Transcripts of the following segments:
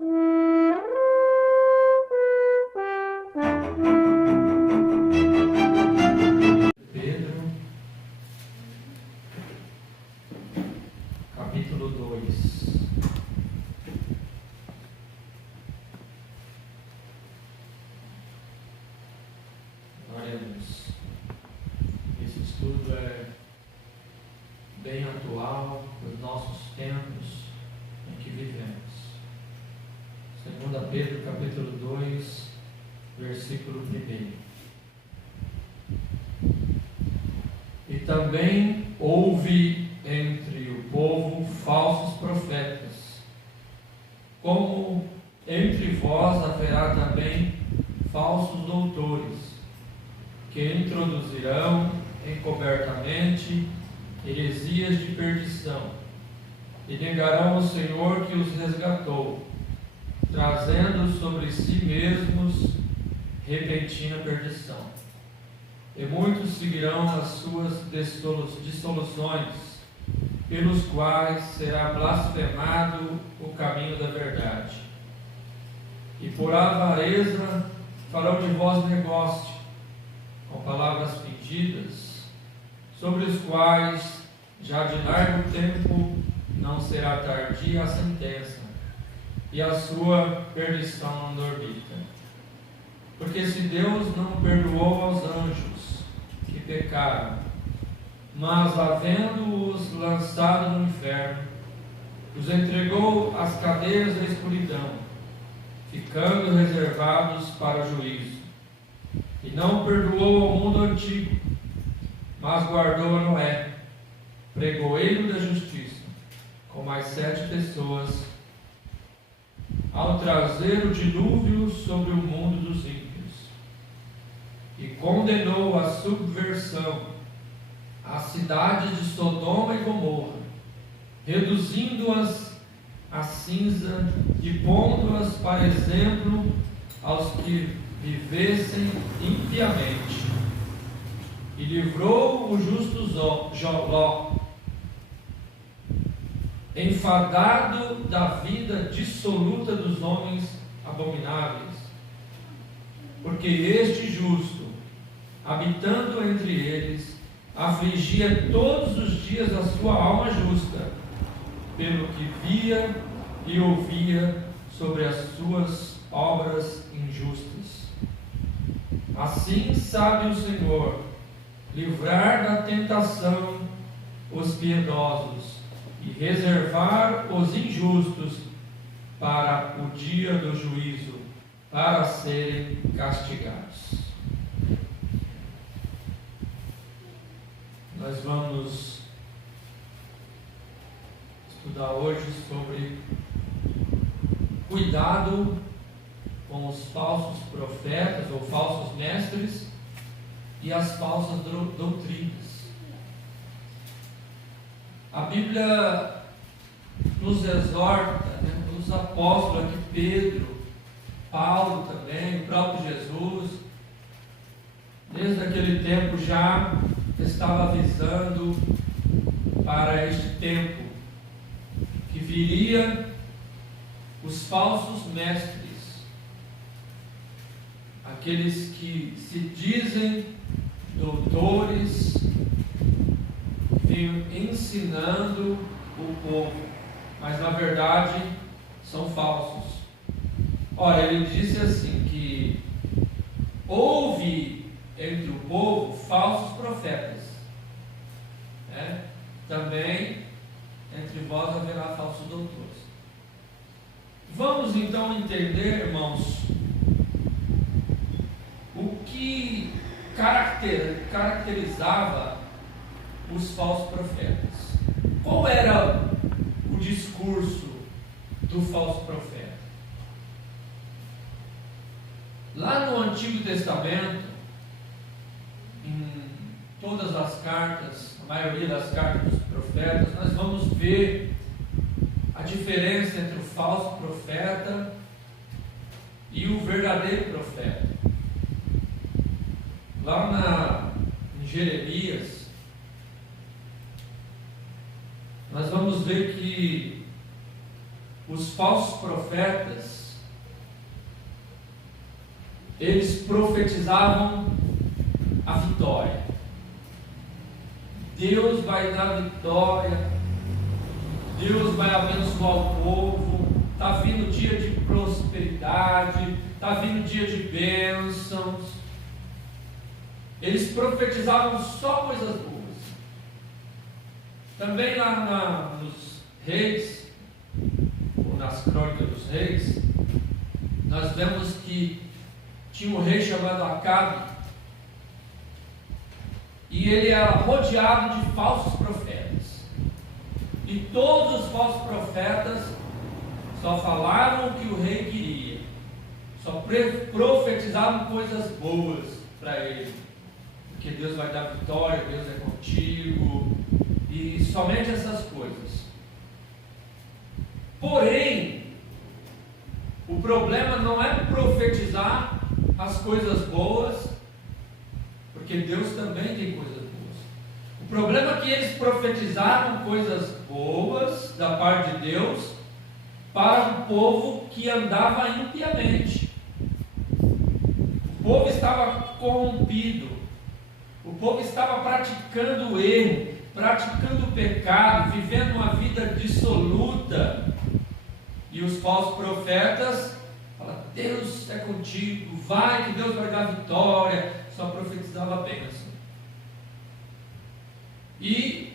Pedro, capítulo 2. Oremos. Esse estudo é bem atual para os nossos tempos em que vivemos. 2 Pedro, capítulo 2, versículo 1. E também houve entre o povo falsos profetas, como entre vós haverá também falsos doutores, que introduzirão encobertamente heresias de perdição, e negarão o Senhor que os resgatou, trazendo sobre si mesmos repentina perdição. E muitos seguirão as suas dissoluções, pelos quais será blasfemado o caminho da verdade. E por avareza farão de vós negócio, com palavras fingidas, sobre os quais já de largo tempo não será tardia a sentença, e a sua perdição não dormita. Porque se Deus não perdoou aos anjos que pecaram, mas havendo-os lançado no inferno, os entregou às cadeias da escuridão, ficando reservados para o juízo. E não perdoou ao mundo antigo, mas guardou a Noé, pregoeiro da justiça, com mais 7 pessoas, ao trazer o dilúvio sobre o mundo dos ímpios. E condenou a subversão a cidade de Sodoma e Gomorra, reduzindo-as a cinza e pondo-as para exemplo aos que vivessem impiamente. E livrou o justo Ló, enfadado da vida dissoluta dos homens abomináveis, porque este justo, habitando entre eles, afligia todos os dias a sua alma justa, pelo que via e ouvia sobre as suas obras injustas. Assim sabe o Senhor livrar da tentação os piedosos e reservar os injustos para o dia do juízo, para serem castigados. Nós vamos estudar hoje sobre cuidado com os falsos profetas ou falsos mestres e as falsas doutrinas. A Bíblia nos exorta, os apóstolos aqui, Pedro, Paulo também, o próprio Jesus, desde aquele tempo já estava avisando para este tempo que viria os falsos mestres, aqueles que se dizem doutores, vinham ensinando o povo, mas na verdade são falsos. Ora, ele disse assim que houve entre o povo falsos profetas, também entre vós haverá falsos doutores. Vamos então entender, irmãos, o que caracterizava os falsos profetas. Qual era o discurso do falso profeta? Lá no Antigo Testamento, em todas as cartas, a maioria das cartas dos profetas, nós vamos ver a diferença entre o falso profeta e o verdadeiro profeta. Lá em Jeremias, nós vamos ver que os falsos profetas, eles profetizavam a vitória. Deus vai dar vitória, Deus vai abençoar o povo, está vindo dia de prosperidade, está vindo dia de bênçãos. Eles profetizavam só coisas boas. Também lá nos Reis, ou nas Crônicas dos Reis, nós vemos que tinha um rei chamado Acabe, e ele era rodeado de falsos profetas. E todos os falsos profetas só falavam o que o rei queria, só profetizavam coisas boas para ele, porque Deus vai dar vitória, Deus é contigo, e somente essas coisas. Porém, o problema não é profetizar as coisas boas, porque Deus também tem coisas boas. O problema é que eles profetizaram coisas boas da parte de Deus para um povo que andava impiamente. O povo estava corrompido, o povo estava praticando o erro, praticando o pecado, vivendo uma vida dissoluta. E os falsos profetas falam: Deus é contigo, vai que Deus vai dar vitória. Só profetizava a bênção. E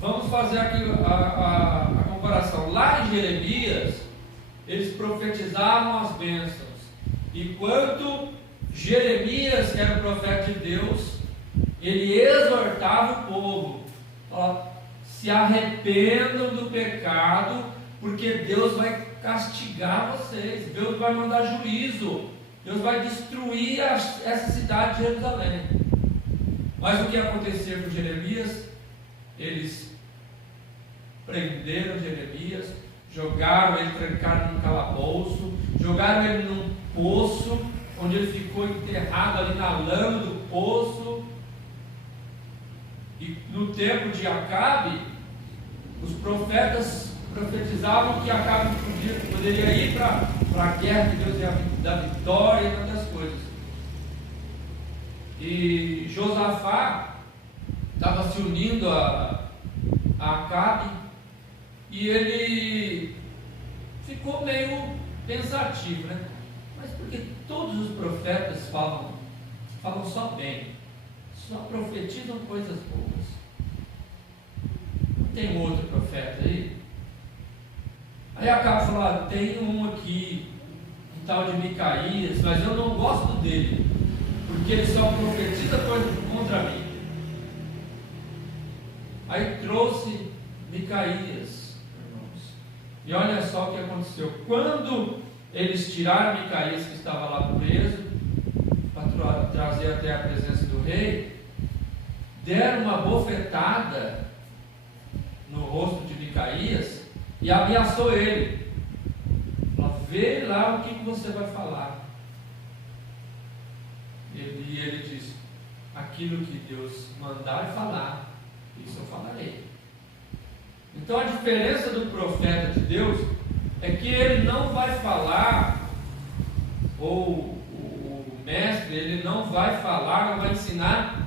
vamos fazer aqui a comparação. Lá em Jeremias, eles profetizavam as bênçãos, enquanto Jeremias, que era o profeta de Deus, ele exortava o povo: se arrependam do pecado, porque Deus vai castigar vocês, Deus vai mandar juízo, Deus vai destruir essa cidade de Jerusalém. Mas o que aconteceu com Jeremias? Eles prenderam Jeremias, jogaram ele, trancaram num calabouço, jogaram ele num poço, onde ele ficou enterrado ali na lama do poço. E no tempo de Acabe, os profetas profetizavam que Acabe poderia ir para a guerra, que Deus ia dar vitória e tantas coisas. E Josafá estava se unindo a Acabe, e ele ficou meio pensativo, né? Mas por que todos os profetas falam só bem, só profetizam coisas boas? Não tem outro profeta aí? Aí Acabe falou: tem um aqui, um tal de Micaías, mas eu não gosto dele, porque ele só profetiza coisa contra mim. Aí trouxe Micaías, irmãos, e olha só o que aconteceu. Quando eles tiraram Micaías, que estava lá preso, para trazer até a presença do rei, deram uma bofetada no rosto de Micaías e ameaçou ele: vê lá o que você vai falar. E ele disse: aquilo que Deus mandar falar, isso eu falarei. Então a diferença do profeta de Deus é que ele não vai falar, ou o mestre, ele não vai falar, não vai ensinar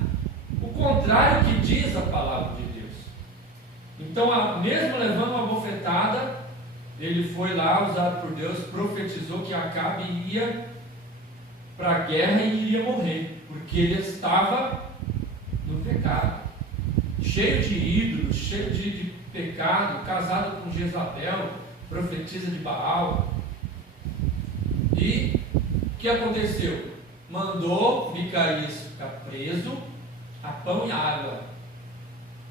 o contrário que diz a palavra de Deus. Então, mesmo levando uma bofetada, ele foi lá, usado por Deus, profetizou que Acabe ia para a guerra e iria morrer, porque ele estava no pecado, cheio de ídolos, cheio de pecado, casado com Jezabel, profetisa de Baal. E o que aconteceu? Mandou Micaías ficar preso a pão e água,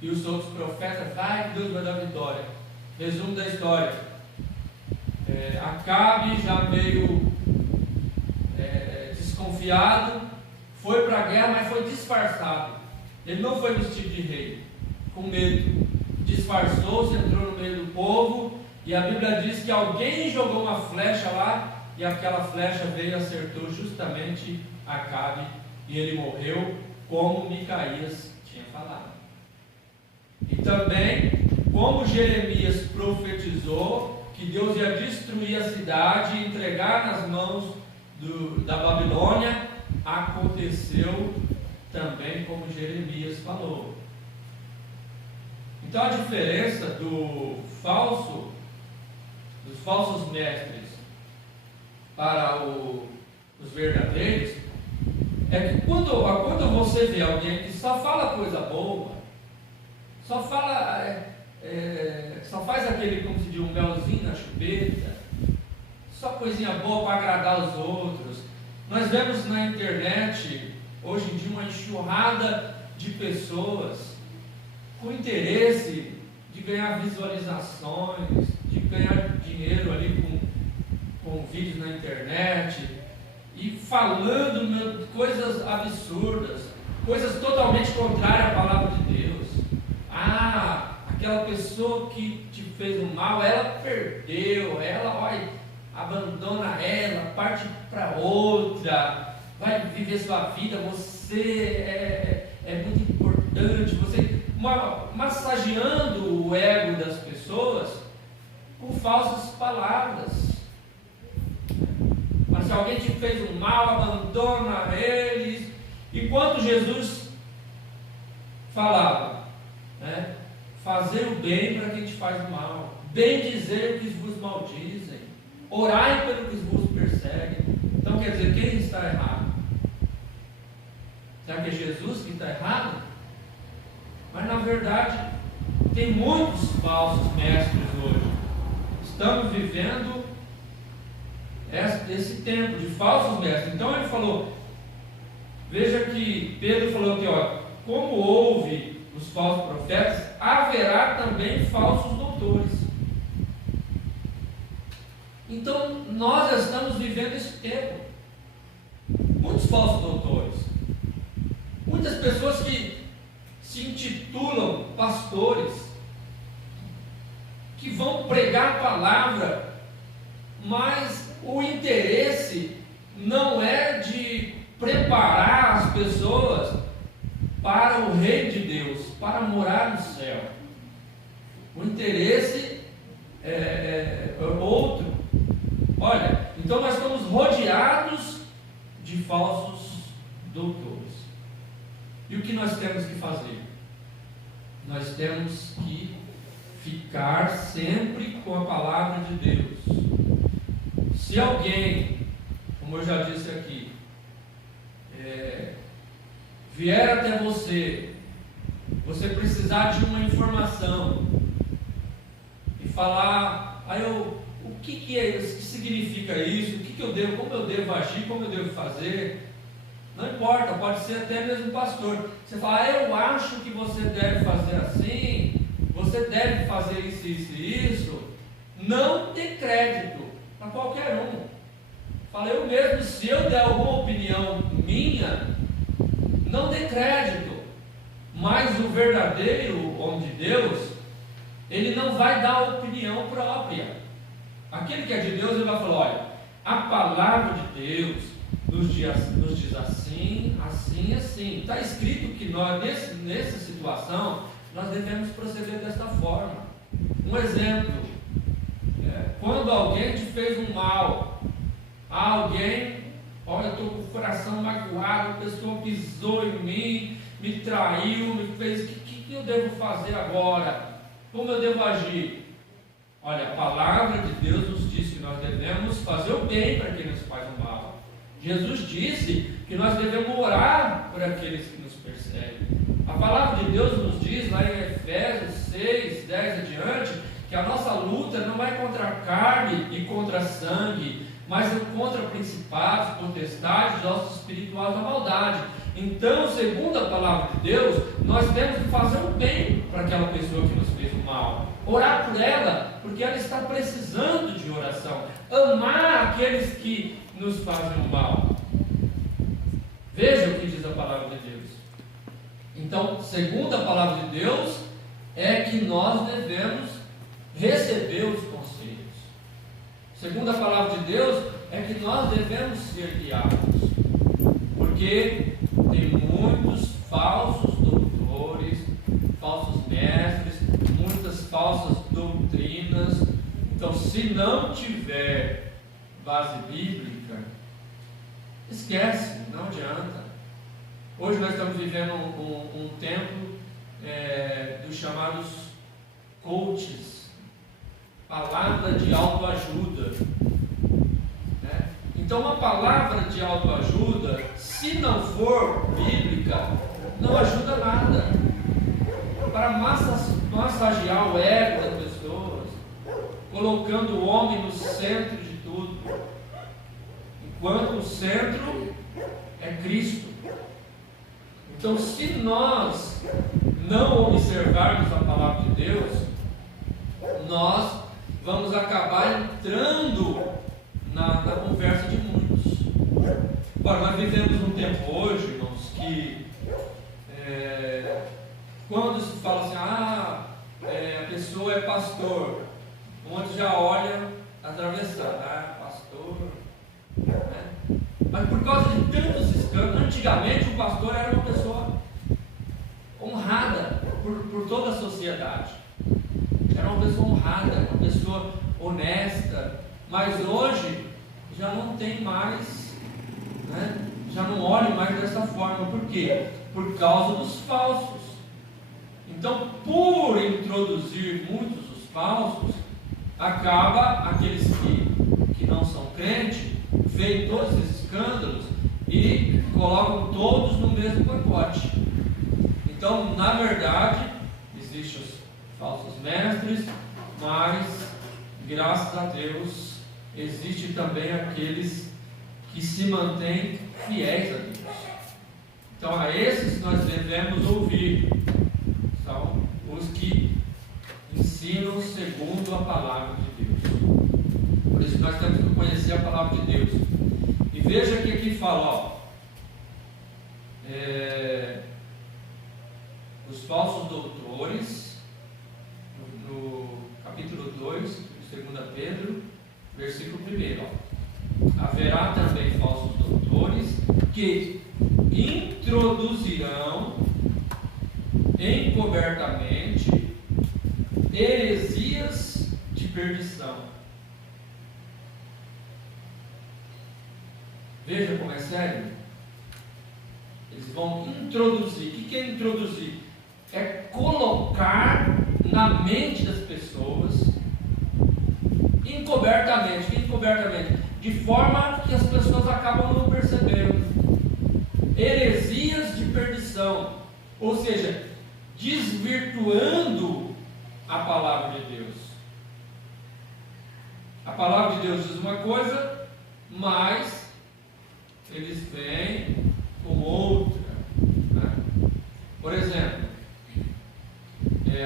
e os outros profetas: vai que Deus vai dar vitória. Resumo da história: Acabe, já meio desconfiado, foi para a guerra, mas foi disfarçado. Ele não foi vestido de rei, com medo, disfarçou-se, entrou no meio do povo, e a Bíblia diz que alguém jogou uma flecha lá, e aquela flecha veio e acertou justamente Acabe, e ele morreu, como Micaías tinha falado. E também, como Jeremias profetizou que Deus ia destruir a cidade e entregar nas mãos da Babilônia, aconteceu também como Jeremias falou. Então a diferença dos falsos mestres para os verdadeiros é que quando você vê alguém que só fala coisa boa, só faz aquele, como se diz, um melzinho na chupeta, só coisinha boa para agradar os outros. Nós vemos na internet hoje em dia uma enxurrada de pessoas com interesse de ganhar visualizações, de ganhar dinheiro ali com vídeos na internet e falando coisas absurdas, coisas totalmente contrárias à palavra de Deus. Aquela pessoa que te fez um mal, ela perdeu, abandona ela, parte para outra, vai viver sua vida, você é muito importante, você massageando o ego das pessoas com falsas palavras. Mas se alguém te fez um mal, abandona eles. Enquanto Jesus falava, fazer o bem para quem te faz o mal, bem dizer o que vos maldizem, orai pelo que vos perseguem. Então quer dizer, quem está errado? Será que é Jesus que está errado? Mas na verdade tem muitos falsos mestres hoje. Estamos vivendo esse tempo de falsos mestres. Então ele falou, veja que Pedro falou aqui, como houve os falsos profetas, haverá também falsos doutores. Então nós estamos vivendo esse tempo. Muitos falsos doutores, muitas pessoas que se intitulam pastores, que vão pregar a palavra, mas o interesse não é de preparar as pessoas para o reino de Deus, para morar no céu. O interesse é outro. Olha, então nós estamos rodeados de falsos doutores. E o que nós temos que fazer? Nós temos que ficar sempre com a palavra de Deus. Se alguém, como eu já disse aqui, vier até você precisar de uma informação e falar, o que é isso? O que significa isso? Como eu devo agir? Como eu devo fazer? Não importa, pode ser até mesmo pastor. Você fala, eu acho que você deve fazer assim, você deve fazer isso, isso e isso. Não dê crédito para qualquer um. Fala, eu mesmo, se eu der alguma opinião minha, não dê crédito. Mas o verdadeiro homem de Deus, ele não vai dar opinião própria. Aquele que é de Deus, ele vai falar, olha, a palavra de Deus nos diz assim, assim, assim. Está escrito que nós, nessa situação, nós devemos proceder desta forma. Um exemplo, quando alguém te fez um mal, alguém, eu estou com o coração magoado, a pessoa pisou em mim, me traiu, me fez, o que eu devo fazer agora? Como eu devo agir? Olha, a palavra de Deus nos diz que nós devemos fazer o bem para quem nos faz o mal. Jesus disse que nós devemos orar por aqueles que nos perseguem. A palavra de Deus nos diz lá em Efésios 6, 10 adiante, que a nossa luta não é contra a carne e contra sangue, mas é contra principados, potestades, ossos espirituais da maldade. Então, segundo a palavra de Deus, nós temos que fazer o bem para aquela pessoa que nos fez o mal. Orar por ela, porque ela está precisando de oração. Amar aqueles que nos fazem o mal. Veja o que diz a palavra de Deus. Então, segundo a palavra de Deus, é que nós devemos receber os conselhos. Segundo a palavra de Deus, é que nós devemos ser guiados. Porque tem muitos falsos doutores, falsos mestres, muitas falsas doutrinas. Então, se se não tiver base bíblica, esquece, não adianta. Hoje nós estamos vivendo um tempo dos chamados coaches, palavra de autoajuda, né? Então, uma palavra de autoajuda, se não for bíblica, não ajuda nada. Para massagear o ego das pessoas, colocando o homem no centro de tudo, enquanto o centro é Cristo. Então, se nós não observarmos a palavra de Deus, nós vamos acabar entrando na conversa de muitos. Agora, nós vivemos um tempo hoje, irmãos, que quando se fala assim, a pessoa é pastor, muitos já olham atravessado, pastor, né? Mas por causa de tantos escândalos, antigamente o pastor era uma pessoa honrada por toda a sociedade, era uma pessoa honrada, uma pessoa honesta, mas hoje já não tem mais, né? Já não olha mais dessa forma. Por quê? Por causa dos falsos. Então, por introduzir muitos os falsos, acaba aqueles que não são crentes, veem todos esses escândalos e colocam todos no mesmo pacote. Então, na verdade, existem os falsos mestres, mas, graças a Deus, existe também aqueles que se mantêm fiéis a Deus. Então, a esses nós devemos ouvir. São os que ensinam segundo a palavra de Deus. Por isso nós temos que conhecer a palavra de Deus. E veja que aqui fala, os falsos doutores, no capítulo 2, de 2 Pedro, versículo 1. Haverá também falsos doutores que introduzirão encobertamente heresias de perdição. Veja como é sério. Eles vão introduzir. O que é introduzir? É colocar na mente das pessoas encobertamente. Que encobertamente? De forma que as pessoas acabam não percebendo. Heresias de perdição. Ou seja, desvirtuando a palavra de Deus. A palavra de Deus diz uma coisa, mas eles vêm com outra, né? Por exemplo,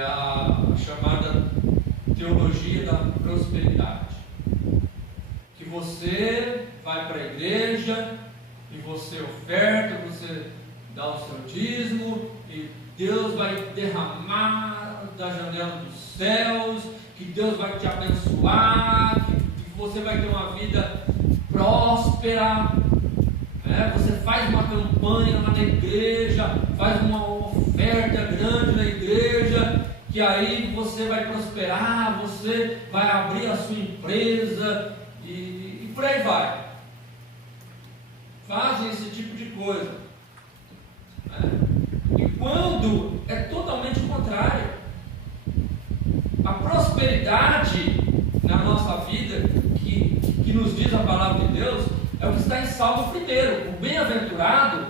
a chamada teologia da prosperidade, que você vai para a igreja e você oferta, você dá o seu dízimo e Deus vai derramar da janela dos céus, que Deus vai te abençoar, que você vai ter uma vida próspera, né? Você faz uma campanha lá na igreja, faz uma oferta grande na igreja, que aí você vai prosperar, você vai abrir a sua empresa e por aí vai. Fazem esse tipo de coisa, né? E quando é totalmente o contrário, a prosperidade na nossa vida, que nos diz a palavra de Deus, é o que está em Salmo 1. O bem-aventurado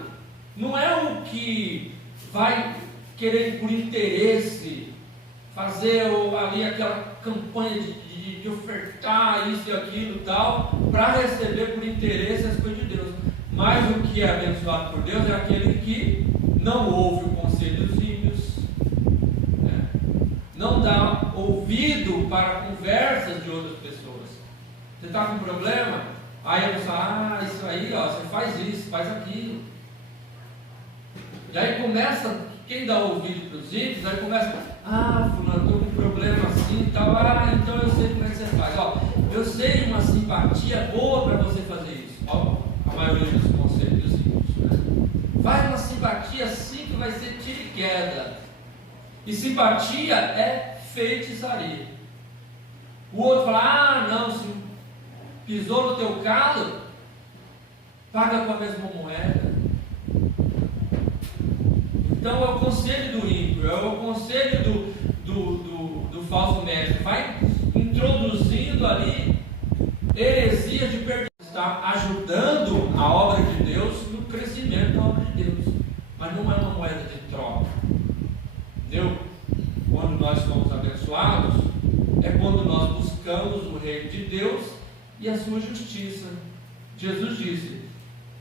não é o que vai querer por interesse fazer ali aquela campanha de ofertar isso e aquilo e tal, para receber por interesse as coisas de Deus. Mas o que é abençoado por Deus é aquele que não ouve o conselho dos ímpios, né? Não dá ouvido para conversas de outras pessoas. Você está com um problema? Aí a pessoa, isso aí, você faz isso, faz aquilo. E aí começa, quem dá ouvido para os ímpios, aí começa, fulano, estou com um problema assim e tal, então eu sei como é que você faz. Eu sei uma simpatia boa para você fazer isso. A maioria dos conselhos dos ímpios, né? Faz uma simpatia assim que vai ser tiro e queda. E simpatia é feitiçaria. O outro fala, ah, não, se pisou no teu calo, paga com a mesma moeda. Então é o conselho do ímpio, é o conselho do falso mestre. Vai introduzindo ali heresia de perdição. Está ajudando a obra de Deus no crescimento da obra de Deus. Mas não é uma moeda de troca. Entendeu? Quando nós somos abençoados, é quando nós buscamos o reino de Deus e a sua justiça. Jesus disse: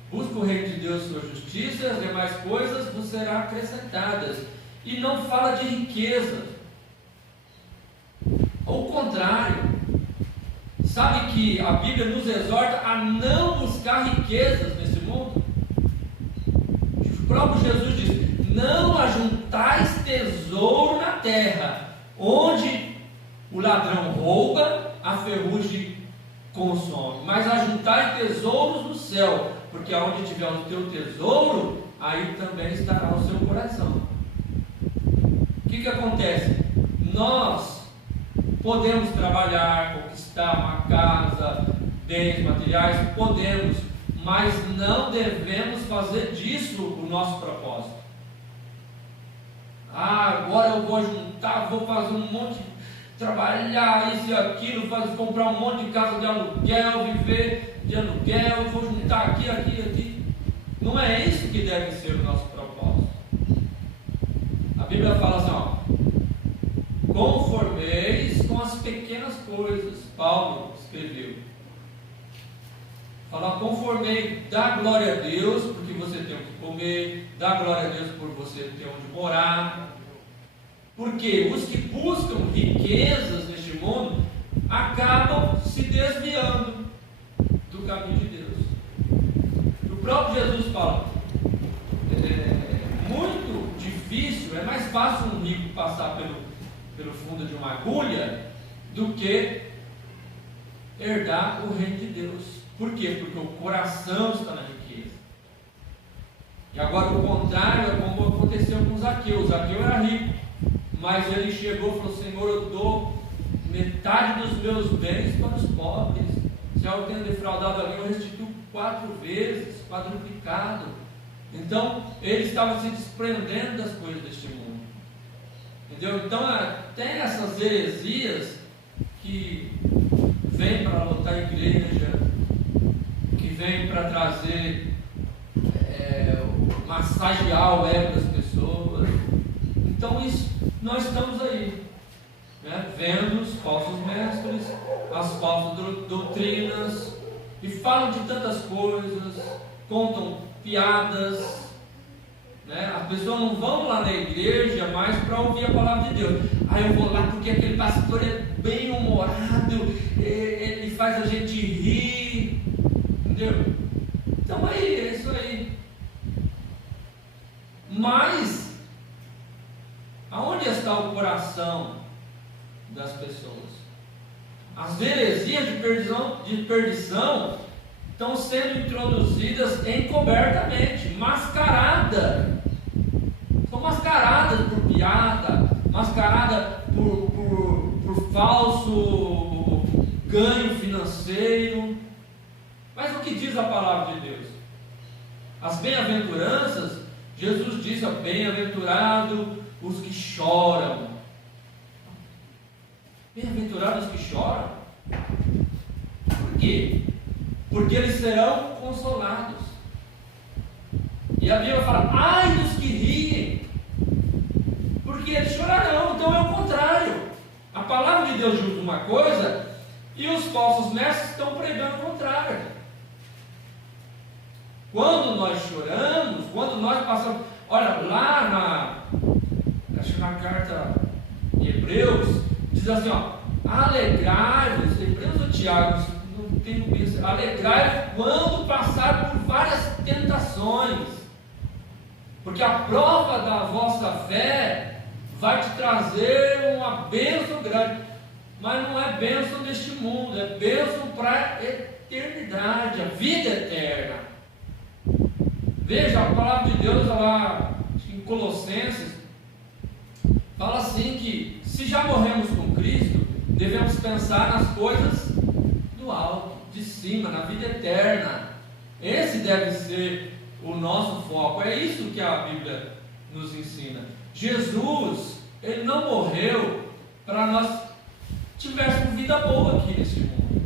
busca o reino de Deus e a sua justiça, e as demais coisas vos serão acrescentadas. E não fala de riqueza. Ao contrário, sabe que a Bíblia nos exorta a não buscar riquezas nesse mundo? O próprio Jesus diz: não ajuntais tesouro na terra, onde o ladrão rouba, a ferrugem consome, mas ajuntai tesouros no céu, porque aonde tiver o teu tesouro, aí também estará o seu coração. O que acontece? Nós podemos trabalhar, conquistar uma casa, bens materiais, podemos, mas não devemos fazer disso o nosso propósito. Ah, agora eu vou juntar, vou fazer um monte, trabalhar isso e aquilo, comprar um monte de casa de aluguel, viver de aluguel, vou juntar aqui. Não é isso que deve ser o nosso propósito. A Bíblia fala assim, ó: conformeis com as pequenas coisas. Paulo escreveu. Fala: conformei, dá glória a Deus porque você tem o que comer, dá glória a Deus por você ter onde morar. Porque os que buscam riquezas neste mundo acabam se desviando do caminho de Deus. O próprio Jesus fala: é muito difícil, é mais fácil um rico passar pelo fundo de uma agulha do que herdar o reino de Deus. Por quê? Porque o coração está na riqueza. E agora o contrário é como aconteceu com Zaqueu. Zaqueu era rico, mas ele chegou e falou: Senhor, eu dou metade dos meus bens para os pobres. Se eu tenho defraudado alguém, eu restituo 4 vezes, quadruplicado. Então ele estava se desprendendo das coisas deste mundo. Entendeu? Então tem essas heresias que vêm para lotar a igreja, que vêm para trazer, massagear o ego das pessoas. Então isso, nós estamos aí, né, vendo os falsos mestres, as falsas doutrinas, e falam de tantas coisas, contam piadas, né? As pessoas não vão lá na igreja mais para ouvir a palavra de Deus. Aí eu vou lá porque aquele pastor é bem humorado, ele faz a gente rir, entendeu? Então aí, é isso aí. Mas aonde está o coração das pessoas? As heresias de perdição estão sendo introduzidas encobertamente, mascaradas. São mascaradas por piada, mascarada por falso ganho financeiro. Mas o que diz a palavra de Deus? As bem-aventuranças, Jesus disse: bem-aventurado os que choram. Bem-aventurados os que choram. Por quê? Porque eles serão consolados. E a Bíblia fala: ai dos que riem, porque eles chorarão. Então é o contrário. A palavra de Deus diz uma coisa e os falsos mestres estão pregando o contrário. Quando nós choramos, quando nós passamos, olha, lá acho que na carta de Hebreus, diz assim, ó: alegrai-vos, Hebreus ou Tiago, não tenho bem, alegrai-vos quando passar por várias tentações, porque a prova da vossa fé vai te trazer uma bênção grande, mas não é bênção deste mundo, é bênção para a eternidade, a vida eterna. Veja, a palavra de Deus lá em Colossenses fala assim que se já morremos com Cristo, devemos pensar nas coisas do alto, de cima, na vida eterna. Esse deve ser o nosso foco. É isso que a Bíblia nos ensina. Jesus, Ele não morreu para nós tivéssemos vida boa aqui nesse mundo.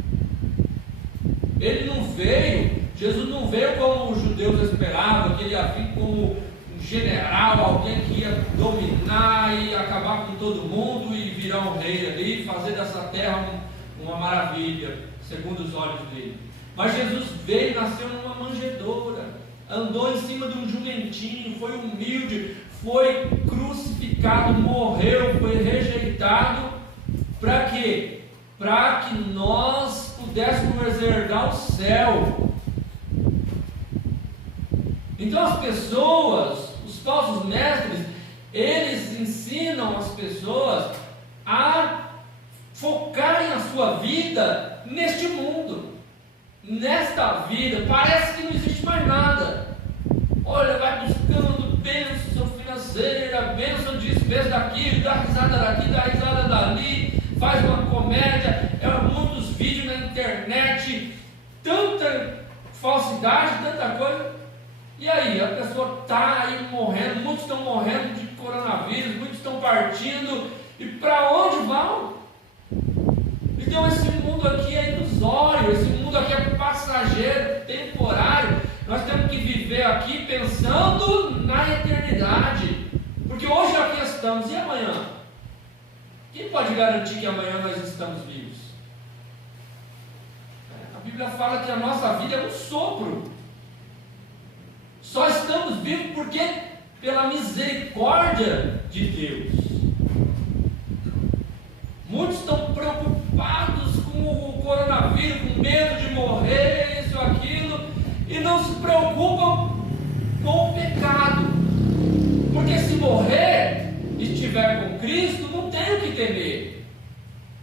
Ele não veio, Jesus não veio como os judeus esperavam, que Ele ia vir como um general, alguém que ia dominar e acabar com todo mundo e virar um rei ali, fazer dessa terra uma maravilha, segundo os olhos dele. Mas Jesus veio, nasceu numa manjedoura, andou em cima de um jumentinho, foi humilde, foi crucificado, morreu, foi rejeitado. Para quê? Para que nós pudéssemos herdar o céu. Então as pessoas, os falsos mestres, eles ensinam as pessoas a focarem a sua vida neste mundo, nesta vida. Parece que não existe mais nada. Olha, vai buscando bênção financeira, bênção disso, bênção daquilo, dá risada daqui, dá risada dali, faz uma comédia, muitos vídeos na internet, tanta falsidade, tanta coisa. E aí, a pessoa está aí morrendo, muitos estão morrendo de coronavírus, muitos estão partindo, e para onde vão? Então esse mundo aqui é ilusório, esse mundo aqui é passageiro, temporário. Nós temos que viver aqui pensando na eternidade, porque hoje aqui estamos, e amanhã? Quem pode garantir que amanhã nós estamos vivos? A Bíblia fala que a nossa vida é um sopro. Só estamos vivos porque pela misericórdia de Deus. Muitos estão preocupados com o coronavírus, com medo de morrer, isso, aquilo, e não se preocupam com o pecado. Porque se morrer e estiver com Cristo, não tem o que temer.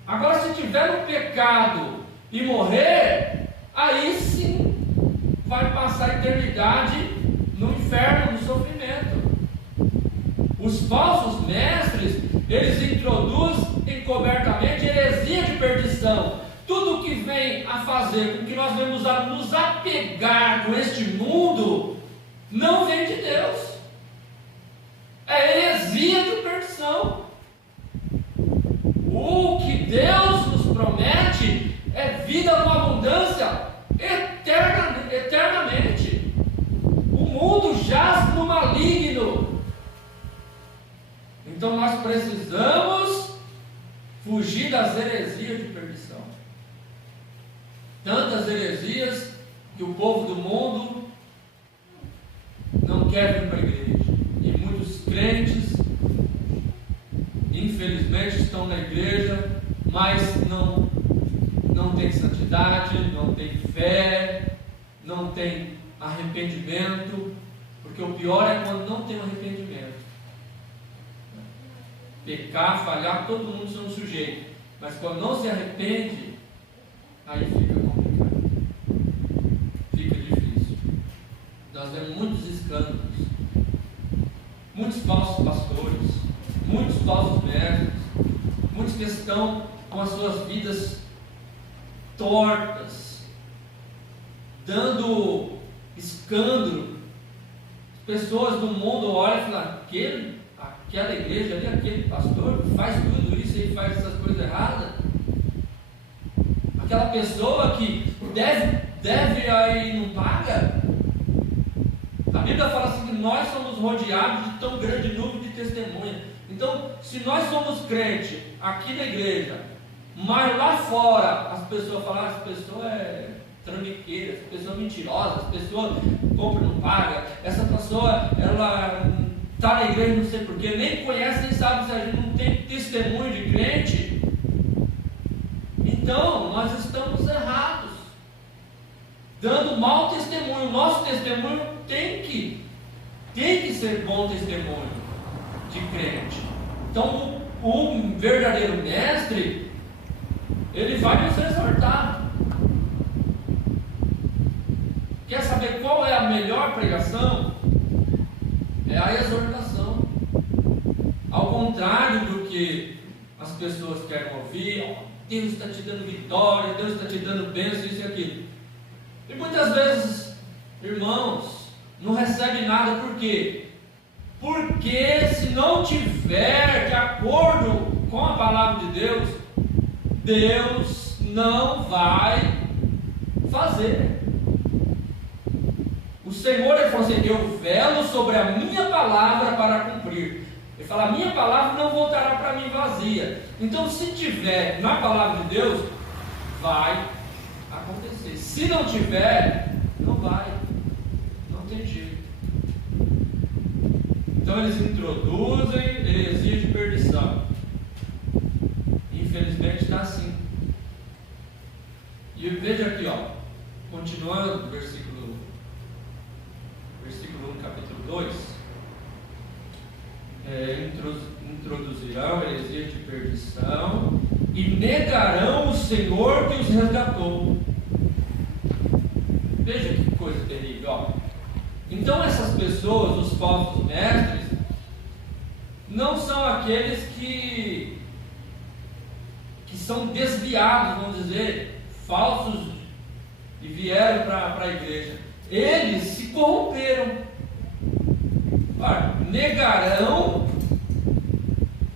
Agora, se estiver no pecado e morrer, aí sim vai passar a eternidade no inferno, no sofrimento. Os falsos mestres, eles introduzem encobertamente heresia de perdição. Tudo que vem a fazer com que nós venhamos a nos apegar com este mundo, não vem de Deus. É heresia de perdição. O que Deus nos promete é vida com abundância eternamente. O mundo jaz no maligno. Então nós precisamos fugir das heresias de perdição. Tantas heresias que o povo do mundo não quer vir para a igreja. E muitos crentes, infelizmente, estão na igreja, mas não tem santidade, não tem fé, não tem arrependimento, porque o pior é quando não tem arrependimento. Pecar, falhar, todo mundo somos sujeitos, mas quando não se arrepende, aí fica complicado, fica difícil. Nós vemos muitos escândalos, muitos falsos pastores, muitos falsos mestres, muitos que estão com as suas vidas tortas, dando escândalo. Pessoas do mundo olham e falam: aquela igreja ali, aquele pastor faz tudo isso e faz essas coisas erradas. Aquela pessoa que deve aí não paga. A Bíblia fala assim que nós somos rodeados de tão grande número de testemunhas. Então, se nós somos crentes aqui na igreja, mas lá fora as pessoas falam: essa pessoa é trambiqueira, essa pessoa é mentirosa, essa pessoa compra e não paga, essa pessoa ela está na igreja não sei porquê, nem conhece, nem sabe se a gente não tem testemunho de crente. Então nós estamos errados, dando mau testemunho. O nosso testemunho tem que ser bom testemunho de crente. Então o verdadeiro mestre, ele vai nos exortar. Quer saber qual é a melhor pregação? É a exortação. Ao contrário do que as pessoas querem ouvir, Deus está te dando vitória, Deus está te dando bênção, isso e aquilo. E muitas vezes, irmãos, não recebe nada, por quê? Porque se não tiver de acordo com a palavra de Deus, Deus não vai fazer. O Senhor, ele falou assim: eu velo sobre a minha palavra para cumprir. Ele fala: a minha palavra não voltará para mim vazia. Então, se tiver na palavra de Deus, vai acontecer. Se não tiver, não vai. Não tem jeito. Então, eles introduzem heresia de perdição. Infelizmente está assim. E veja aqui, continuando o versículo 1, capítulo 2, introduzirão heresia de perdição e negarão o Senhor que os resgatou. Veja que coisa terrível. Então essas pessoas, os falsos mestres, não são aqueles que são desviados, vamos dizer, falsos, e vieram para a igreja. Eles se corromperam. Negarão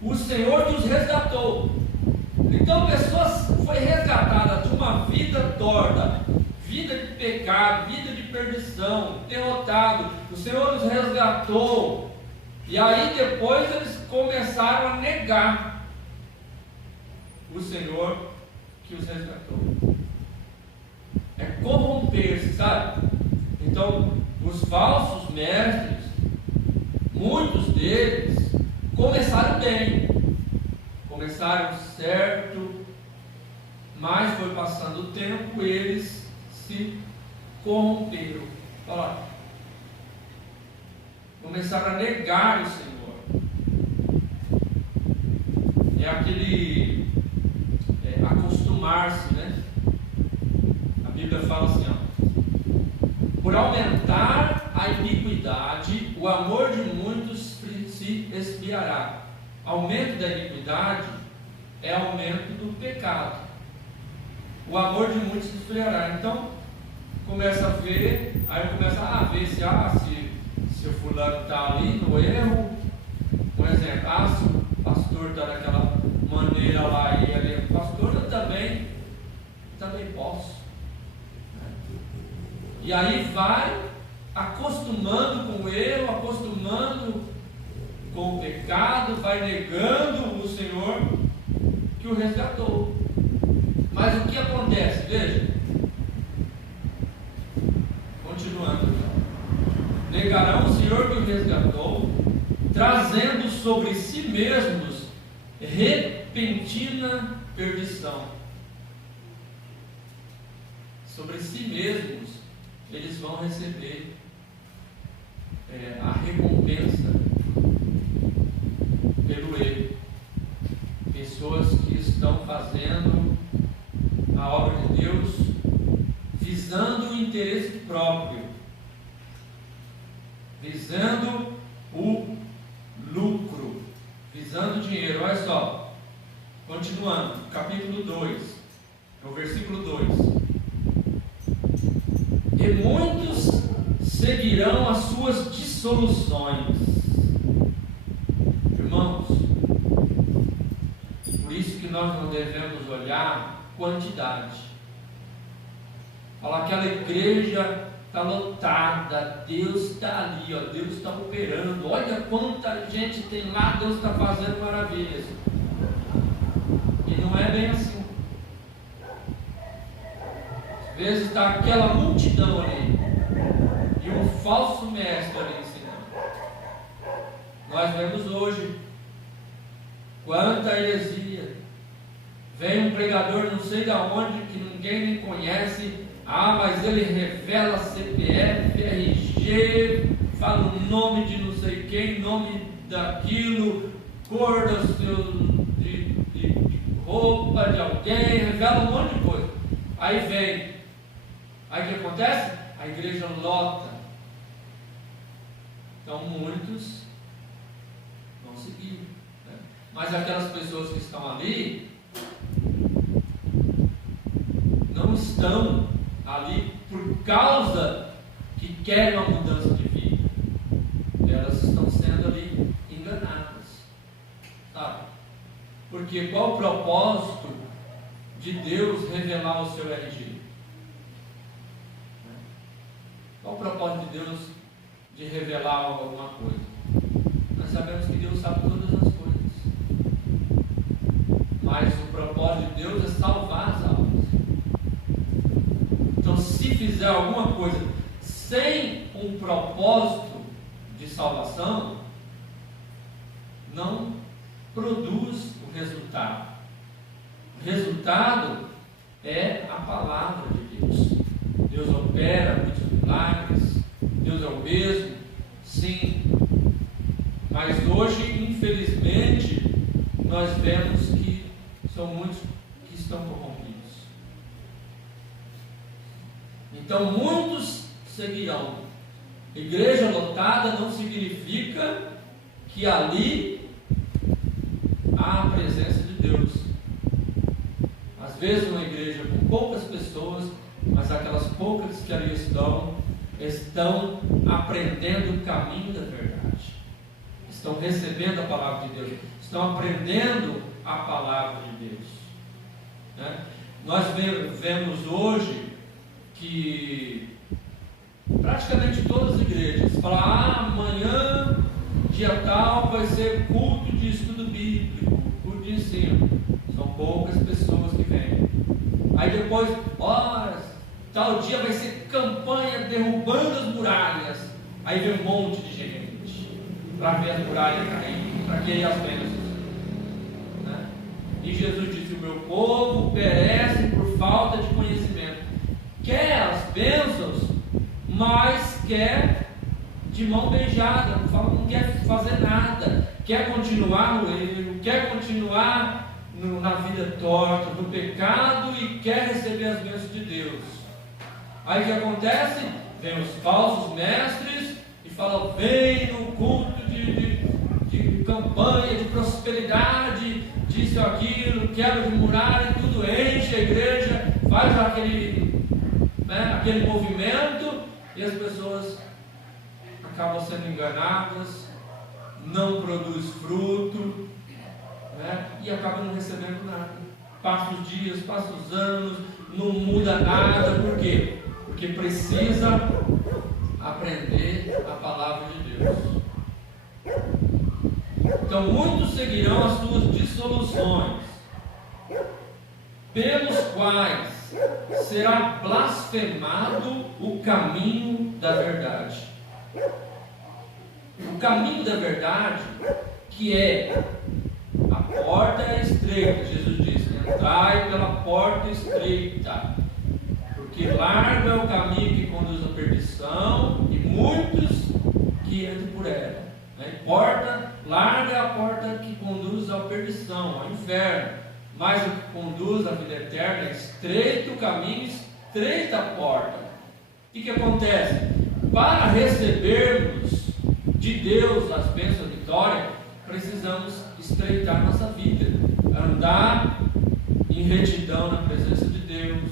o Senhor que os resgatou. Então a pessoa foi resgatada de uma vida torta, vida de pecado, vida de perdição, derrotado. O Senhor os resgatou. E aí depois eles começaram a negar o Senhor que os resgatou. É corromper-se, sabe? Então, os falsos mestres, muitos deles começaram bem, começaram certo, mas foi passando o tempo, eles se corromperam. Olha lá. Começaram a negar o Senhor. É aquele acostumar-se, né? A Bíblia fala assim, por aumentar a iniquidade, o amor de muitos se esfriará. Aumento da iniquidade é aumento do pecado. O amor de muitos se esfriará. Então, começa a ver, aí começa a ver se o fulano está ali no erro. Por exemplo, se o pastor está daquela maneira lá e ele é pastor, eu também posso. E aí vai acostumando com o erro, acostumando com o pecado, vai negando o Senhor que o resgatou. Mas o que acontece? Veja, continuando, negarão o Senhor que o resgatou, trazendo sobre si mesmos repentina perdição. Sobre si mesmos eles vão receber a recompensa pelo erro. Pessoas que estão fazendo a obra de Deus visando o interesse próprio, visando o lucro, visando o dinheiro. Olha só, continuando, capítulo 2, no versículo 2: e muitos seguirão as suas dissoluções. Irmãos, por isso que nós não devemos olhar quantidade. Fala, aquela igreja está lotada, Deus está ali, Deus está operando, olha quanta gente tem lá, Deus está fazendo maravilhas. E não é bem assim. Às vezes está aquela multidão ali e um falso mestre ali ensinando. Nós vemos hoje quanta heresia. Vem um pregador não sei de onde, que ninguém nem conhece, mas ele revela CPF, RG, fala o nome de não sei quem, nome daquilo, cor de roupa de alguém, revela um monte de coisa. Aí vem. Aí o que acontece? A igreja lota. Então muitos vão seguir, né? Mas aquelas pessoas que estão ali não estão ali por causa que querem uma mudança de vida. Elas estão sendo ali enganadas, sabe? Porque qual o propósito de Deus revelar o seu RG? Qual o propósito de Deus de revelar alguma coisa? Nós sabemos que Deus sabe todas as coisas, mas o propósito de Deus é salvar as almas. Então, se fizer alguma coisa sem um propósito de salvação, não produz o resultado. O resultado é a palavra de Deus. Deus opera muitos milagres, Deus é o mesmo, sim, mas hoje, infelizmente, nós vemos que são muitos que estão corrompidos. Então, muitos seguirão. Igreja lotada não significa que ali há a presença de Deus. Às vezes, uma igreja com poucas pessoas, mas aquelas poucas que ali estão aprendendo o caminho da verdade, estão recebendo a palavra de Deus, estão aprendendo a palavra de Deus, né? Nós vemos hoje que praticamente todas as igrejas falam: amanhã, dia tal, vai ser culto de estudo bíblico, culto de ensino. São poucas pessoas que vêm. Aí depois, tal dia vai ser campanha derrubando as muralhas. Aí vem um monte de gente para ver as muralhas cair, para querer as bênçãos, né? E Jesus disse: o meu povo perece por falta de conhecimento. Quer as bênçãos, mas quer de mão beijada, não quer fazer nada, quer continuar no erro, quer continuar na vida torta, no pecado, e quer receber as bênçãos de Deus. Aí o que acontece? Vem os falsos mestres e falam: vem no culto de campanha, de prosperidade, disso ou aquilo, quebra de muralha, e tudo enche a igreja, faz aquele movimento, e as pessoas acabam sendo enganadas, não produz fruto, né? E acabam não recebendo nada. Passa os dias, passa os anos, não muda nada. Por quê? Porque precisa aprender a palavra de Deus. Então muitos seguirão as suas dissoluções, pelos quais será blasfemado o caminho da verdade. O caminho da verdade, que é a porta é estreita. Jesus disse: entrai pela porta estreita, porque largo é o caminho que conduz à perdição, e muitos que entram por ela, né? Larga é a porta que conduz à perdição, ao inferno, mas o que conduz à vida eterna é estreito o caminho, estreita a porta. O que acontece? Para recebermos de Deus as bênçãos da vitória, precisamos estreitar nossa vida, andar em retidão na presença de Deus,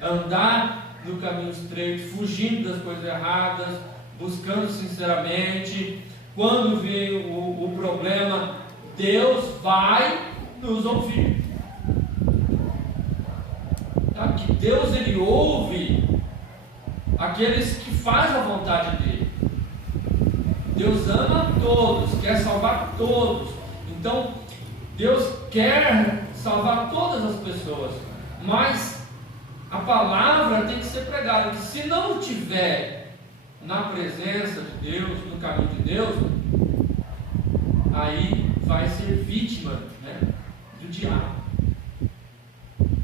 andar no caminho estreito, fugindo das coisas erradas, buscando sinceramente. Quando vem o problema, Deus vai nos ouvir. Tá? Que Deus, ele ouve aqueles que fazem a vontade dele. Deus ama todos, quer salvar todos. Então Deus quer salvar todas as pessoas, mas a palavra tem que ser pregada. Que se não tiver na presença de Deus, no caminho de Deus, aí vai ser vítima, né, do diabo,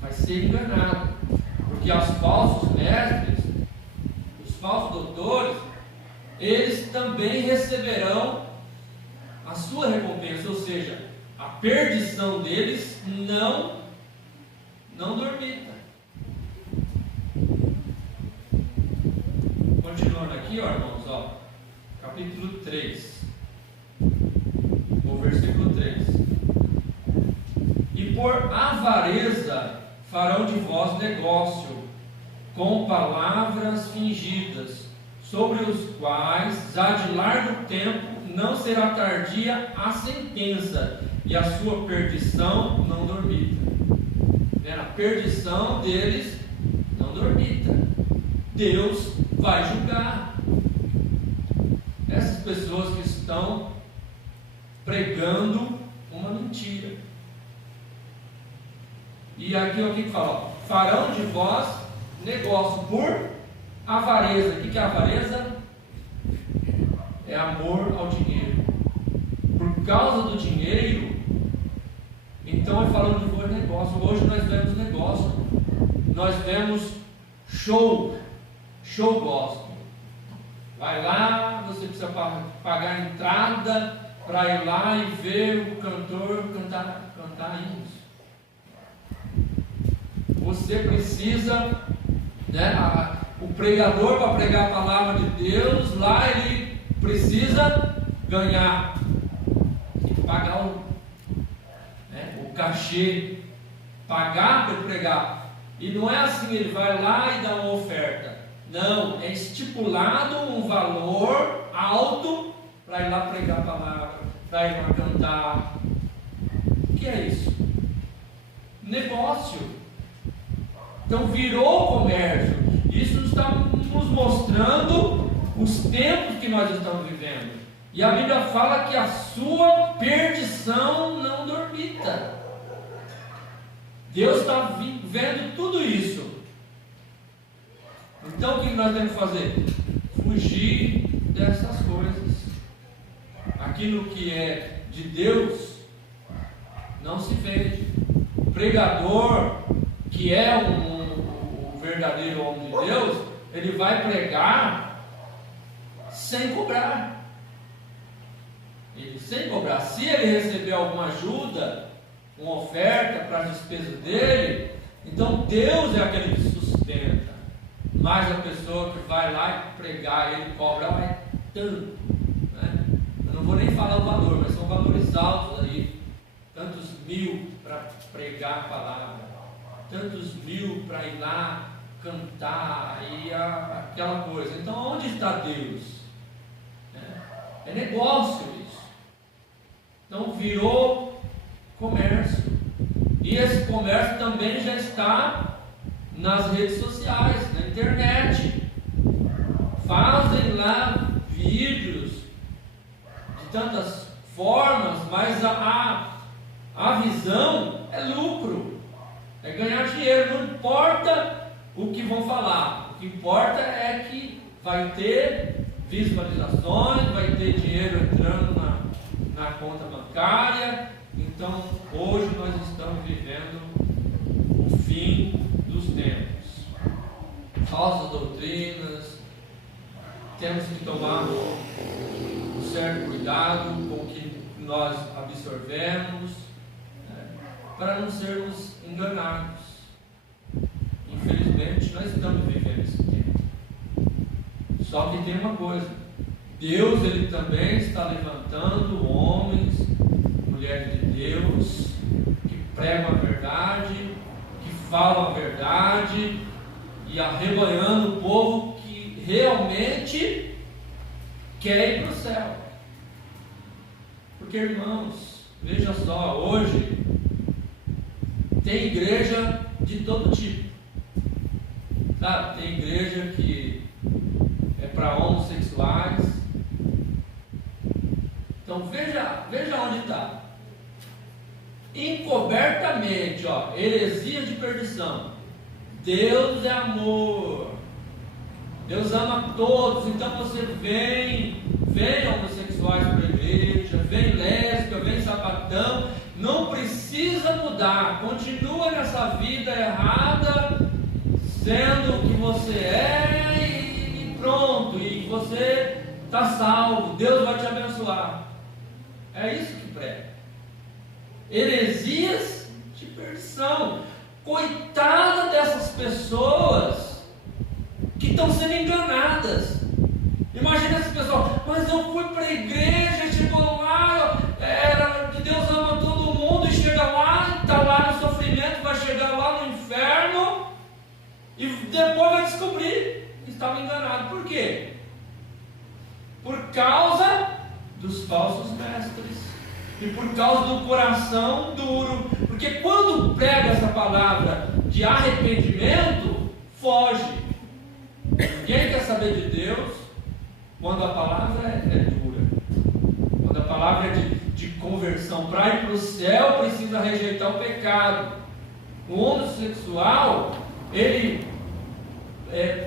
vai ser enganado, porque os falsos mestres, os falsos doutores, eles também receberão a sua recompensa, ou seja, a perdição deles não dormita. Continuando aqui, irmãos, capítulo 3, o versículo 3: e por avareza farão de vós negócio com palavras fingidas, sobre os quais, já de largo tempo, não será tardia a sentença, e a sua perdição não dormita. A perdição deles não dormita. Deus vai julgar essas pessoas que estão pregando uma mentira. E aqui o que fala? Farão de vós negócio por avareza. O que é avareza? É amor ao dinheiro. Por causa do dinheiro, então é falando de vós negócio. Hoje nós vemos negócio. Nós vemos show gospel. Vai lá, você precisa pagar a entrada para ir lá e ver o cantor cantar hinos. Você precisa, o pregador, para pregar a palavra de Deus, lá ele precisa ganhar, tem que pagar o cachê, pagar para pregar. E não é assim, ele vai lá e dá uma oferta. Não, é estipulado um valor alto para ir lá pregar a palavra, para ir lá cantar. O que é isso? Negócio. Então virou comércio. Isso está nos mostrando os tempos que nós estamos vivendo. E a Bíblia fala que a sua perdição não dormita. Deus está vendo tudo isso. Então o que nós temos que fazer? Fugir dessas coisas. Aquilo que é de Deus não se vende. O pregador, que é um verdadeiro homem de Deus, ele vai pregar sem cobrar. Sem cobrar. Se ele receber alguma ajuda, uma oferta para as despesas dele, então Deus é aquele que sustenta. Mas a pessoa que vai lá e pregar, ele cobra tanto, né? Eu não vou nem falar o valor, mas são valores altos aí. Tantos mil para pregar a palavra, tantos mil para ir lá cantar, e aquela coisa. Então onde está Deus? É negócio isso. Então virou comércio. E esse comércio também já está nas redes sociais, na internet. Fazem lá vídeos de tantas formas, mas a visão é lucro, é ganhar dinheiro. Não importa o que vão falar, o que importa é que vai ter visualizações, vai ter dinheiro entrando na conta bancária. Então hoje nós estamos vivendo o fim dos tempos. Falsas doutrinas. Temos que tomar um certo cuidado com o que nós absorvemos, para não sermos enganados. Infelizmente nós estamos vivendo esse tempo. Só que tem uma coisa: Deus, ele também está levantando homens, mulheres de Deus, que pregam a verdade, que falam a verdade, e arrebanhando o povo que realmente quer ir para o céu. Porque, irmãos, veja só, hoje tem igreja de todo tipo, sabe? Tem igreja que é para homossexuais. Então veja onde está. Encobertamente, heresia de perdição. Deus é amor. Deus ama todos. Então você vem homossexuais para a igreja, vem lésbica, vem sapatão. Não precisa mudar. Continua nessa vida errada, sendo o que você é, e pronto. E você está salvo. Deus vai te abençoar. É isso que prega. Heresias de perdição. Coitada dessas pessoas que estão sendo enganadas. Imagina esse pessoal: mas eu fui para a igreja, chegou lá, era que Deus ama todo mundo, e chega lá, está lá no sofrimento, vai chegar lá no inferno. depois vai descobrir que estava enganado. Por quê? Por causa dos falsos mestres e por causa do coração duro. Porque quando prega essa palavra de arrependimento, foge. Ninguém quer saber de Deus quando a palavra é dura. Quando a palavra é de conversão. Para ir para o céu precisa rejeitar o pecado. O homossexual, ele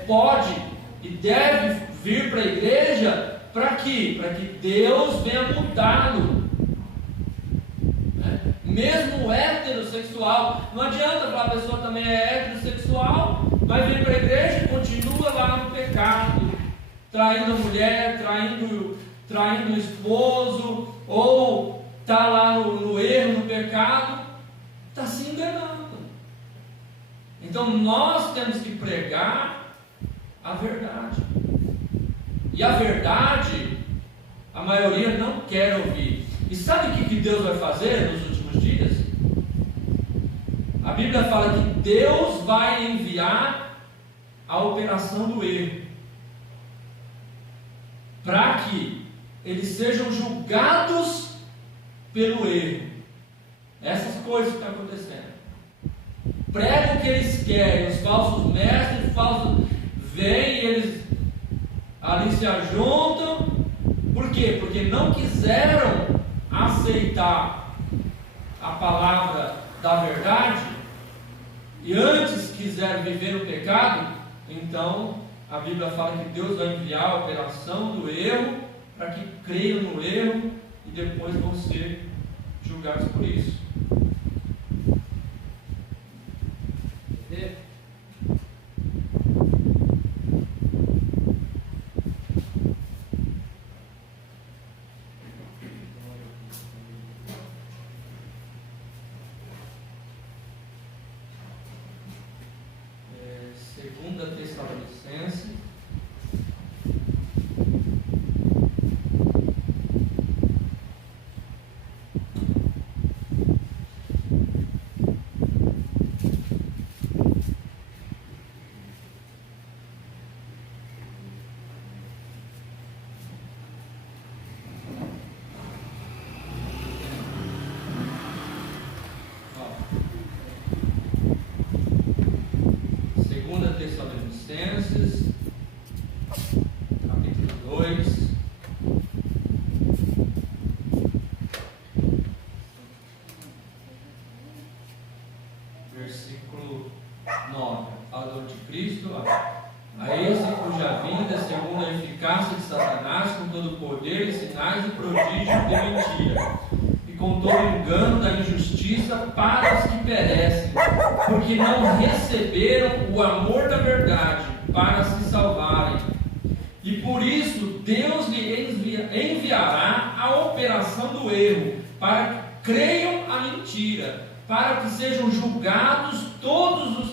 pode e deve vir para a igreja para quê? Para que Deus venha mudá-lo. Mesmo o heterossexual, não adianta falar, a pessoa também é heterossexual, vai vir para a igreja e continua lá no pecado, traindo a mulher, traindo o esposo, ou está lá no erro, no pecado, está se enganando. Então nós temos que pregar a verdade. E a verdade, a maioria não quer ouvir. E sabe o que Deus vai fazer nos últimos dias? A Bíblia fala que Deus vai enviar a operação do erro, para que eles sejam julgados pelo erro. Essas coisas que estão acontecendo. Pregam o que eles querem, os falsos mestres, vêm e eles ali se ajuntam. Por quê? Porque não quiseram aceitar a palavra da verdade e antes quiseram viver o pecado. Então a Bíblia fala que Deus vai enviar a operação do erro para que creiam no erro e depois vão ser julgados por isso. Segunda Tessalonicenses, capítulo 2, versículo 9. Fala do anticristo, a esse cuja vinda, segundo a eficácia de Satanás, com todo o poder e sinais e prodígios de mentira, e com todo o engano da injustiça para os que perecem, porque não receberam o amor da verdade para se salvarem. E por isso Deus lhe enviará a operação do erro, para que creiam a mentira, para que sejam julgados todos os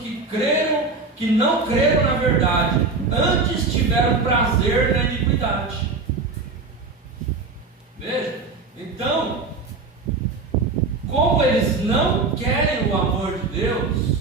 que não creram na verdade, antes tiveram prazer na iniquidade. Veja, então, como eles não querem o amor de Deus,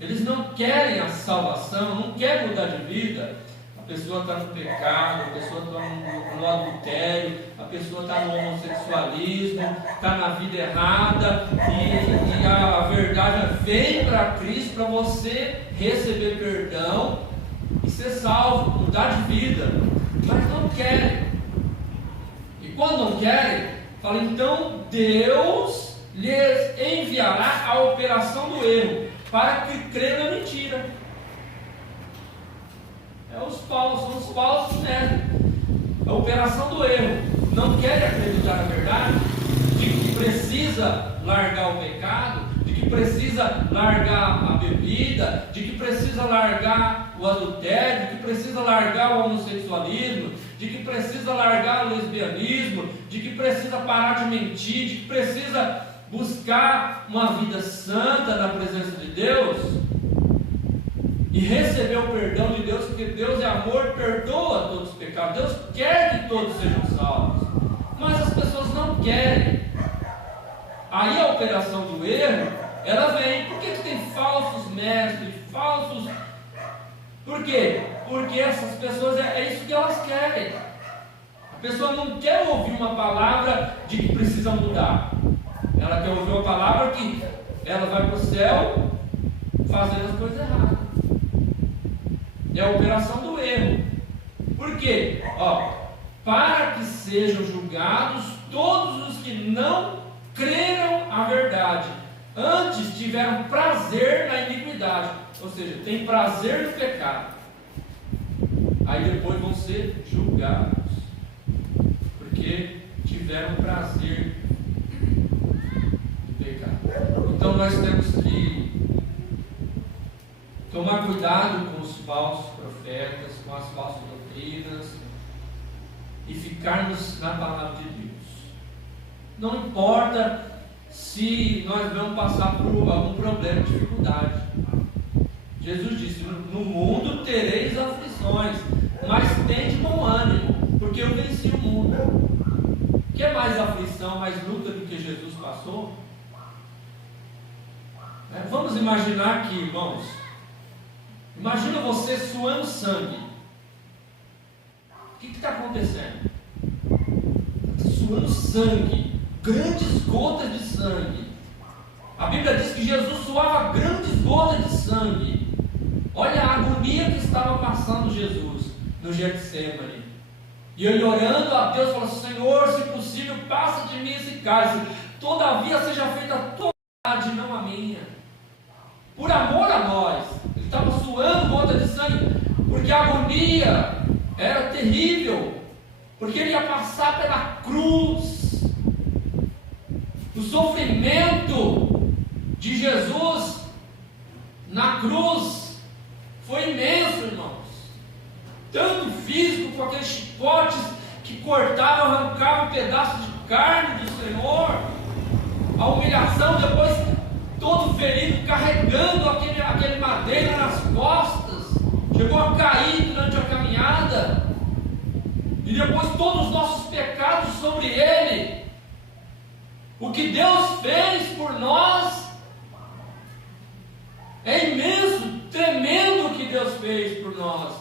eles não querem a salvação, não querem mudar de vida. A pessoa está no pecado, a pessoa está no adultério, a pessoa está no homossexualismo, está na vida errada, e a verdade vem para Cristo para você receber perdão e ser salvo, mudar de vida, mas não querem. E quando não querem, fala, então Deus lhes enviará a operação do erro, para que creiam na mentira. São os falsos mestres. A operação do erro. Não querem acreditar na verdade, de que precisa largar o pecado, de que precisa largar a bebida, de que precisa largar o adultério, de que precisa largar o homossexualismo, de que precisa largar o lesbianismo, de que precisa parar de mentir, de que precisa buscar uma vida santa na presença de Deus e receber o perdão de Deus, porque Deus é amor, perdoa todos os pecados. Deus quer que todos sejam salvos, mas as pessoas não querem. Aí a operação do erro ela vem. Por que tem falsos mestres, falsos... Por quê? Porque essas pessoas, é isso que elas querem. A pessoa não quer ouvir uma palavra de que precisa mudar. Ela quer ouvir uma palavra que ela vai para o céu fazendo as coisas erradas. É a operação do erro. Por quê? Para que sejam julgados todos os que não creram a verdade, antes tiveram prazer na iniquidade, ou seja, tem prazer no pecado, aí depois vão ser julgados, porque tiveram prazer no pecado. Então nós temos que tomar cuidado com os falsos profetas, com as falsas doutrinas, e ficarmos na palavra de Deus. Não importa se nós vamos passar por algum problema, dificuldade. Jesus disse: no mundo tereis aflições, mas tende bom ânimo, porque eu venci o mundo. Quer mais aflição, mais luta do que Jesus passou? Vamos imaginar aqui, irmãos. Imagina você suando sangue. O que está acontecendo? Suando sangue, grandes gotas de sangue. A Bíblia diz que Jesus suava grandes gotas de sangue. Olha a agonia que estava passando Jesus no Getsemane. E ele orando a Deus, falou: Senhor, se possível, passa de mim esse cálice, todavia seja feita a tua vontade, não a minha. Por amor a nós. Ele estava suando gota de sangue, porque a agonia era terrível, porque ele ia passar pela cruz. O sofrimento de Jesus na cruz foi imenso, irmãos. Tanto físico, com aqueles chicotes que cortavam, arrancavam pedaços de carne do Senhor, a humilhação, depois todo ferido, carregando aquele madeira nas costas, chegou a cair durante a caminhada, e depois todos os nossos pecados sobre ele. O que Deus fez por nós é imenso, tremendo o que Deus fez por nós.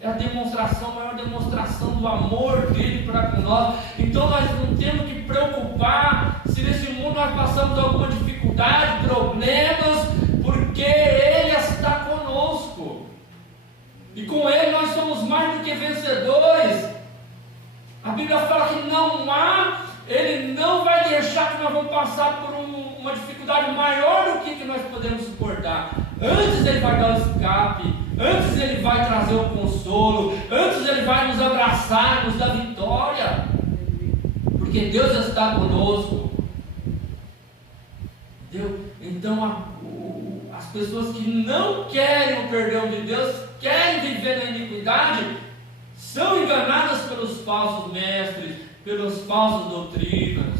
É a demonstração, a maior demonstração do amor dele para com nós. Então nós não temos que preocupar se nesse mundo nós passamos alguma dificuldade, problemas, porque ele está conosco. E com ele nós somos mais do que vencedores. A Bíblia fala que ele não vai deixar que nós vamos passar por uma dificuldade maior do que nós podemos suportar. Antes ele vai dar o escape, antes ele vai trazer o consolo, antes ele vai nos abraçar, nos dar vitória, porque Deus está conosco. Então as pessoas que não querem o perdão de Deus, querem viver na iniquidade, são enganadas pelos falsos mestres, pelas falsas doutrinas.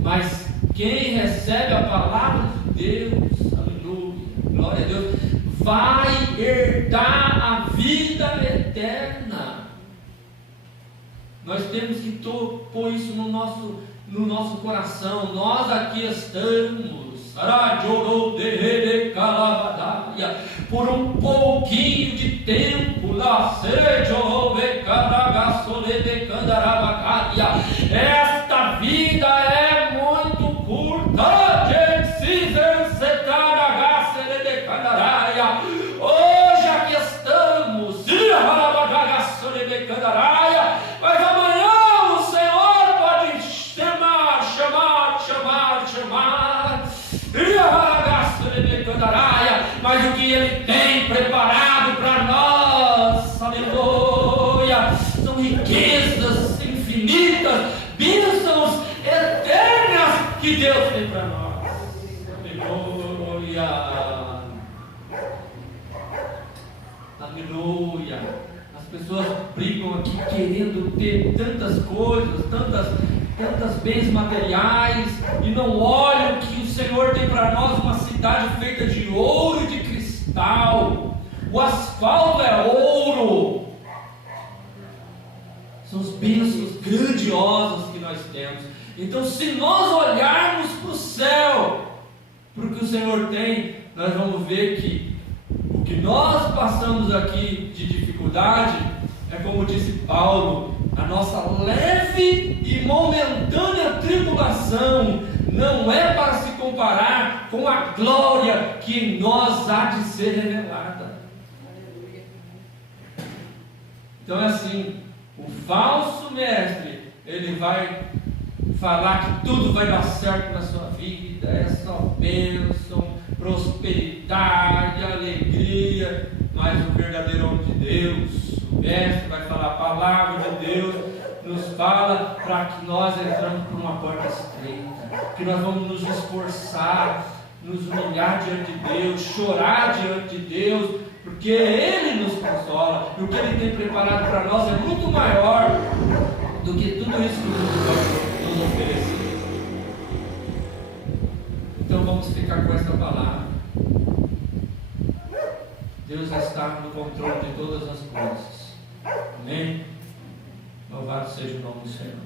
Mas quem recebe a palavra de Deus, aleluia, glória a Deus, vai herdar a vida eterna. Nós temos que pôr isso no nosso coração. Nós aqui estamos por um pouquinho de tempo, esta vida é muito curta. Hoje aqui estamos, mas amanhã o Senhor pode chamar, mas o que Ele tem preparado para nós, aleluia, são riquezas infinitas, bênçãos eternas que Deus tem para nós, aleluia, aleluia. As pessoas brigam aqui querendo ter tantas coisas, tantas bens materiais, e não olham que o Senhor tem para nós uma cidade feita de ouro e de cristal. O asfalto é ouro. São bênçãos grandiosas que nós temos. Então, se nós olharmos para o céu, para o que o Senhor tem, nós vamos ver que o que nós passamos aqui de dificuldade é, como disse Paulo, a nossa leve e momentânea tribulação não é para se comparar com a glória que em nós há de ser revelada. Então é assim, o falso mestre, ele vai falar que tudo vai dar certo na sua vida, é só bênção, prosperidade, alegria, mas o verdadeiro homem de Deus, o mestre vai falar, a palavra de Deus nos fala para que nós entramos por uma porta estreita, que nós vamos nos esforçar, nos humilhar diante de Deus, chorar diante de Deus, porque Ele nos consola, e o que Ele tem preparado para nós é muito maior do que tudo isso que o mundo pode nos oferecer. Então vamos ficar com esta palavra. Deus está no controle de todas as coisas. Amém? Louvado seja o nome do Senhor.